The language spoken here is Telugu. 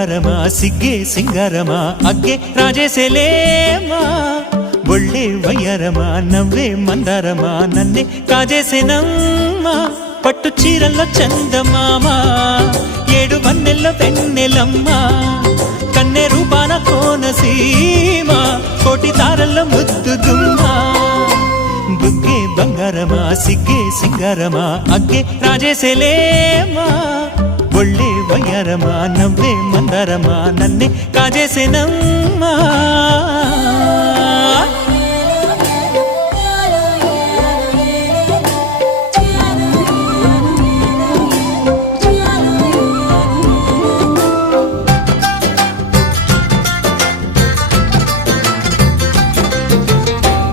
బంగారమా సిగ్గే సింగారమా అగ్గే రాజేసేలేమా ఒళ్ళే వయ్యారమా నవ్వే మందారమా నన్నే కాజేసేనమ్మా పట్టు చీరల్లో చందమామా ఏడు వన్నెల్లో వెన్నెలమ్మా కన్నె రూపాన కోనసీమ కోటి తారల్లో ముద్దుదుమ్మా బుగ్గే బంగారమా సిగ్గే సింగారమా అగ్గే రాజేసేలేమా ఒళ్ళే వయ్యారమా నవ్వే మందారమా నన్నే కాజేసేనమ్మా